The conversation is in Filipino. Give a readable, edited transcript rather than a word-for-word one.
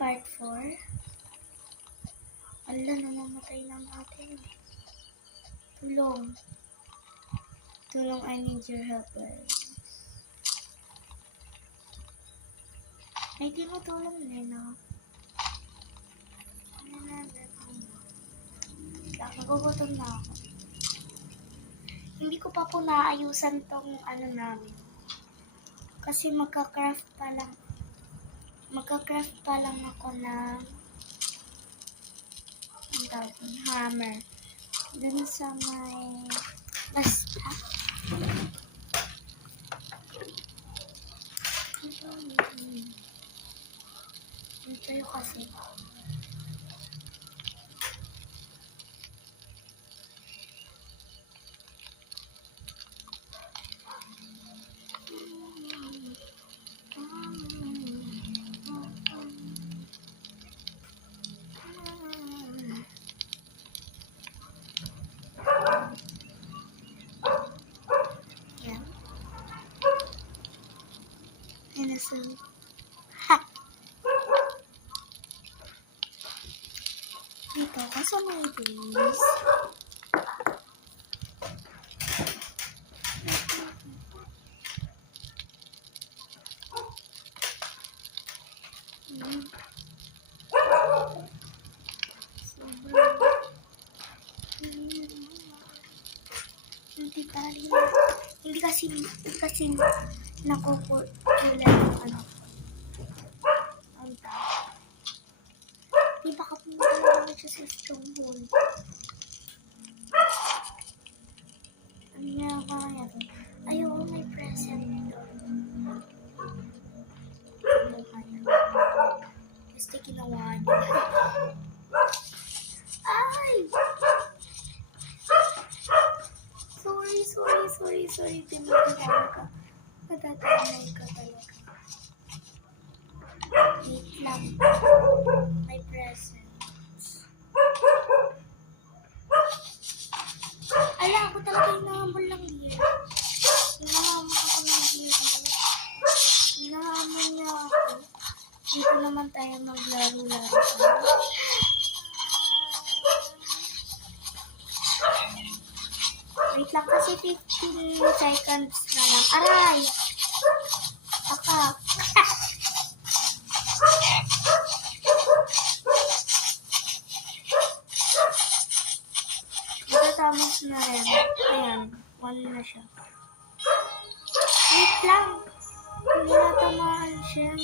Part 4. Ala, namamatay ng atin. Tulong. Tulong, I need your help, guys. Ay, di mo tulong din, no? Nagugutom na ako. Hindi ko pa po naayusan tong ano namin. Kasi magka-craft pa lang ako ng hammer. Dun sa may basta. Ito yung kasi. Innocent. Ha! Dito ka sa my base. Hindi kasi nakukulan yung ano. Ang tao. Di ba kapunta naman siya sa stronghold? Ano niya kaya to? Ayaw, may present dito. Ano kaya? Basta ginawa niya. Ay! Sorry. Tinatamay ka. Natatamay ka talaga. Wait lang. May presents. Ala, ako talaga hinahamol ng gear. Hinahamol ako ng gear. Hinahamol niya ako. Dito naman tayo maglaro-laro. Wait lang kasi 15 seconds na lang. Aray! Apak! Matatamos na rin. Ayan. 1 na siya. Wait lang! Hindi natamaan siya.